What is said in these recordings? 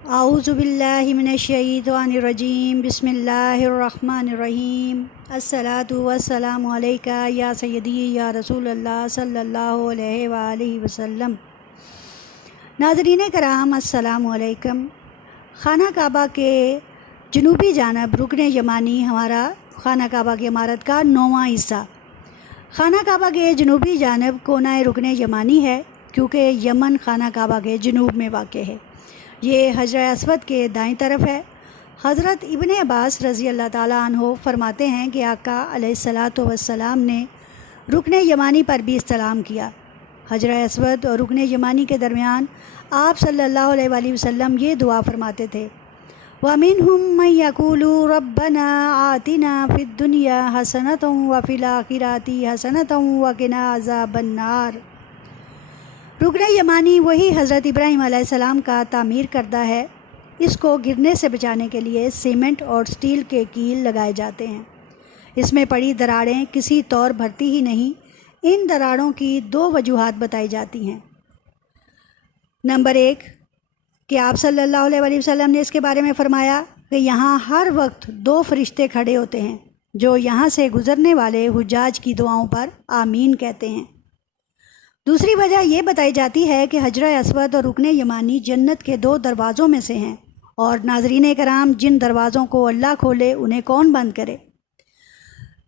اعوذ باللہ من الشیطان الرجیم بسم اللہ الرحمن الرحیم الصلاۃ والسلام علیکہ یا سیدی یا رسول اللہ صلی اللہ علیہ وآلہ وسلم۔ ناظرین کرام السلام علیکم۔ خانہ کعبہ کے جنوبی جانب رکن یمانی ہمارا خانہ کعبہ کی عمارت کا 9واں حصہ۔ خانہ کعبہ کے جنوبی جانب کونا رکن یمانی ہے کیونکہ یمن خانہ کعبہ کے جنوب میں واقع ہے۔ یہ حجر اسود کے دائیں طرف ہے۔ حضرت ابن عباس رضی اللہ تعالیٰ عنہ فرماتے ہیں کہ آقا علیہ الصلاۃ والسلام نے رکن یمانی پر بھی استلام کیا۔ حجر اسود اور رکن یمانی کے درمیان آپ صلی اللہ علیہ وآلہ وسلم یہ دعا فرماتے تھے، وَمِنْهُمْ مَنْ يَقُولُ رَبَّنَا آتِنَا فِي الدُّنْيَا حَسَنَةً وَفِي الْآخِرَةِ حَسَنَةً وَقِنَا عَذَابَ النَّارِ۔ رکن یمانی وہی حضرت ابراہیم علیہ السلام کا تعمیر کردہ ہے۔ اس کو گرنے سے بچانے کے لیے سیمنٹ اور سٹیل کے کیل لگائے جاتے ہیں۔ اس میں پڑی دراڑیں کسی طور بھرتی ہی نہیں۔ ان دراڑوں کی 2 وجوہات بتائی جاتی ہیں۔ نمبر 1 کہ آپ صلی اللہ علیہ وآلہ وسلم نے اس کے بارے میں فرمایا کہ یہاں ہر وقت 2 فرشتے کھڑے ہوتے ہیں جو یہاں سے گزرنے والے حجاج کی دعاؤں پر آمین کہتے ہیں۔ دوسری وجہ یہ بتائی جاتی ہے کہ حجر اسود اور رکن یمانی جنت کے 2 دروازوں میں سے ہیں، اور ناظرین کرام جن دروازوں کو اللہ کھولے انہیں کون بند کرے؟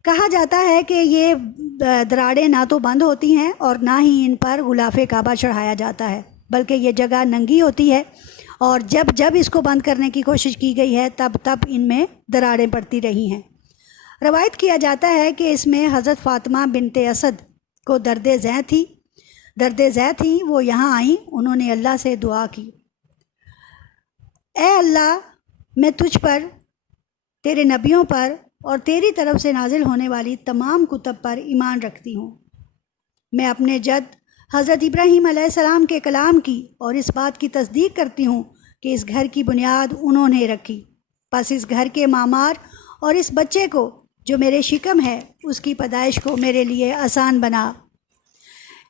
کہا جاتا ہے کہ یہ دراڑیں نہ تو بند ہوتی ہیں اور نہ ہی ان پر غلاف کعبہ چڑھایا جاتا ہے، بلکہ یہ جگہ ننگی ہوتی ہے، اور جب جب اس کو بند کرنے کی کوشش کی گئی ہے تب ان میں دراڑیں پڑتی رہی ہیں۔ روایت کیا جاتا ہے کہ اس میں حضرت فاطمہ بنت اسد کو درد ذیل تھیں، وہ یہاں آئیں، انہوں نے اللہ سے دعا کی، اے اللہ، میں تجھ پر، تیرے نبیوں پر اور تیری طرف سے نازل ہونے والی تمام کتب پر ایمان رکھتی ہوں۔ میں اپنے جد حضرت ابراہیم علیہ السلام کے کلام کی اور اس بات کی تصدیق کرتی ہوں کہ اس گھر کی بنیاد انہوں نے رکھی، پس اس گھر کے معمار اور اس بچے کو جو میرے شکم ہے اس کی پیدائش کو میرے لیے آسان بنا۔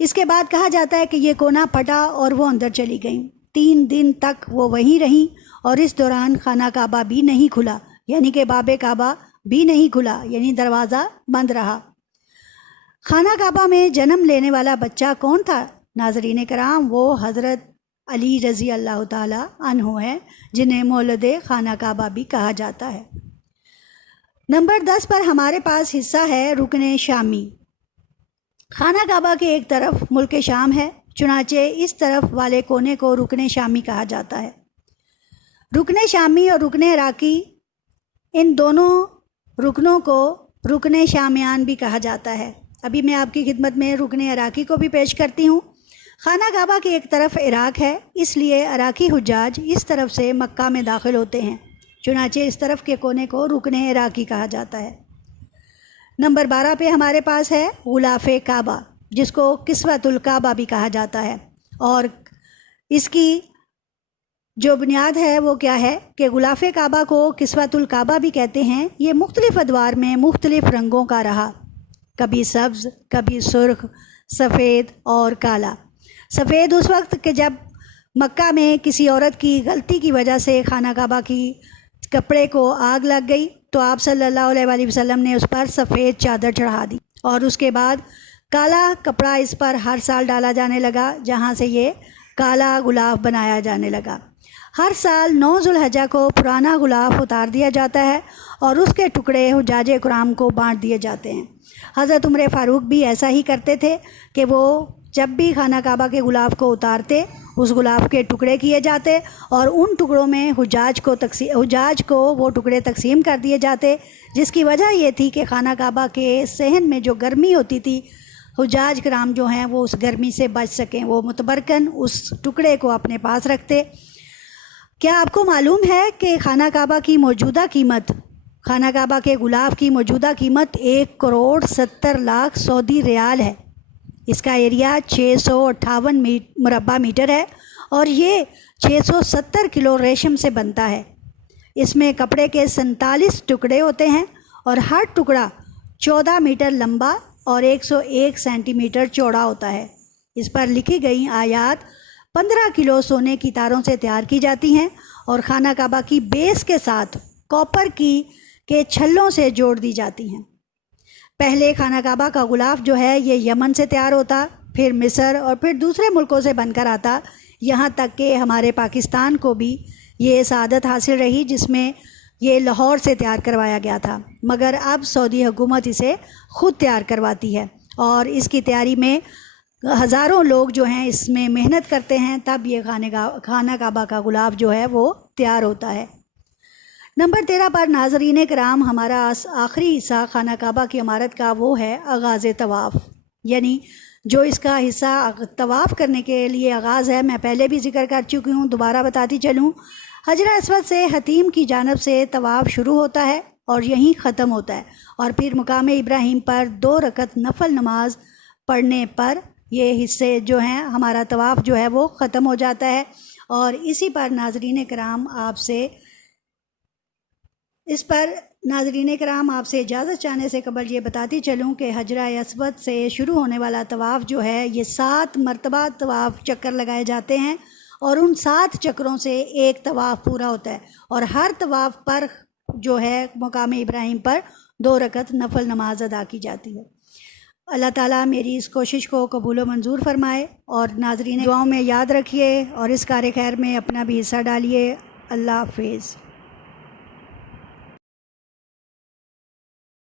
اس کے بعد کہا جاتا ہے کہ یہ کونا پھٹا اور وہ اندر چلی گئیں۔ 3 دن تک وہ وہیں رہیں، اور اس دوران خانہ کعبہ بھی نہیں کھلا، یعنی کہ باب کعبہ بھی نہیں کھلا، یعنی دروازہ بند رہا۔ خانہ کعبہ میں جنم لینے والا بچہ کون تھا؟ ناظرین کرام وہ حضرت علی رضی اللہ تعالی عنہ ہے، جنہیں مولد خانہ کعبہ بھی کہا جاتا ہے۔ نمبر 10 پر ہمارے پاس حصہ ہے رکن شامی۔ خانہ کعبہ کے ایک طرف ملک شام ہے، چنانچہ اس طرف والے کونے کو رکن شامی کہا جاتا ہے۔ رکن شامی اور رکن عراقی، ان دونوں رکنوں کو رکن شامیان بھی کہا جاتا ہے۔ ابھی میں آپ کی خدمت میں رکن عراقی کو بھی پیش کرتی ہوں۔ خانہ کعبہ کی ایک طرف عراق ہے، اس لیے عراقی حجاج اس طرف سے مکہ میں داخل ہوتے ہیں، چنانچہ اس طرف کے کونے کو رکن عراقی کہا جاتا ہے۔ نمبر 12 پہ ہمارے پاس ہے غلاف کعبہ، جس کو کسوۃ الکعبہ بھی کہا جاتا ہے، اور اس کی جو بنیاد ہے وہ کیا ہے کہ غلاف کعبہ کو کسوۃ الکعبہ بھی کہتے ہیں۔ یہ مختلف ادوار میں مختلف رنگوں کا رہا، کبھی سبز، کبھی سرخ، سفید اور کالا۔ سفید اس وقت کہ جب مکہ میں کسی عورت کی غلطی کی وجہ سے خانہ کعبہ کی کپڑے کو آگ لگ گئی تو آپ صلی اللہ علیہ وآلہ وسلم نے اس پر سفید چادر چڑھا دی، اور اس کے بعد کالا کپڑا اس پر ہر سال ڈالا جانے لگا، جہاں سے یہ کالا غلاف بنایا جانے لگا۔ ہر سال 9 ذوالحجہ کو پرانا غلاف اتار دیا جاتا ہے اور اس کے ٹکڑے حجاج کرام کو بانٹ دیے جاتے ہیں۔ حضرت عمر فاروق بھی ایسا ہی کرتے تھے کہ وہ جب بھی خانہ کعبہ کے غلاف کو اتارتے، اس غلاف کے ٹکڑے کیے جاتے اور ان ٹکڑوں میں حجاج کو وہ ٹکڑے تقسیم کر دیے جاتے، جس کی وجہ یہ تھی کہ خانہ کعبہ کے صحن میں جو گرمی ہوتی تھی، حجاج کرام جو ہیں وہ اس گرمی سے بچ سکیں، وہ متبرکن اس ٹکڑے کو اپنے پاس رکھتے۔ کیا آپ کو معلوم ہے کہ خانہ کعبہ کی موجودہ قیمت، خانہ کعبہ کے غلاف کی موجودہ قیمت 1,70,00,000 سعودی ریال ہے؟ اس کا ایریا 658 مربع میٹر ہے، اور یہ 670 کلو ریشم سے بنتا ہے۔ اس میں کپڑے کے 47 ٹکڑے ہوتے ہیں، اور ہر ٹکڑا 14 میٹر لمبا اور 101 سینٹی میٹر چوڑا ہوتا ہے۔ اس پر لکھی گئی آیات 15 کلو سونے کی تاروں سے تیار کی جاتی ہیں اور خانہ کعبہ کی بیس کے ساتھ کاپر کے چھلوں سے جوڑ دی جاتی ہیں۔ پہلے خانہ کعبہ کا غلاف جو ہے یہ یمن سے تیار ہوتا، پھر مصر اور پھر دوسرے ملکوں سے بن کر آتا، یہاں تک کہ ہمارے پاکستان کو بھی یہ سعادت حاصل رہی جس میں یہ لاہور سے تیار کروایا گیا تھا، مگر اب سعودی حکومت اسے خود تیار کرواتی ہے اور اس کی تیاری میں ہزاروں لوگ جو ہیں اس میں محنت کرتے ہیں، تب یہ خانہ کعبہ کا غلاف جو ہے وہ تیار ہوتا ہے۔ نمبر 13 پر ناظرین کرام، ہمارا آخری حصہ خانہ کعبہ کی عمارت کا وہ ہے آغاز طواف، یعنی جو اس کا حصہ طواف کرنے کے لیے آغاز ہے، میں پہلے بھی ذکر کر چکی ہوں، دوبارہ بتاتی چلوں۔ حجر اسود سے حتیم کی جانب سے طواف شروع ہوتا ہے اور یہیں ختم ہوتا ہے، اور پھر مقام ابراہیم پر 2 رکعت نفل نماز پڑھنے پر یہ حصے جو ہیں ہمارا طواف جو ہے وہ ختم ہو جاتا ہے۔ اور اسی پر ناظرین کرام آپ سے اجازت چاہنے سے قبل یہ بتاتی چلوں کہ حجرہ اسود سے شروع ہونے والا طواف جو ہے یہ 7 مرتبہ طواف چکر لگائے جاتے ہیں اور ان 7 چکروں سے ایک طواف پورا ہوتا ہے، اور ہر طواف پر جو ہے مقام ابراہیم پر 2 رکعت نفل نماز ادا کی جاتی ہے۔ اللہ تعالیٰ میری اس کوشش کو قبول و منظور فرمائے، اور ناظرین دعاؤں میں یاد رکھیے اور اس کار خیر میں اپنا بھی حصہ ڈالیے۔ اللہ حافظ۔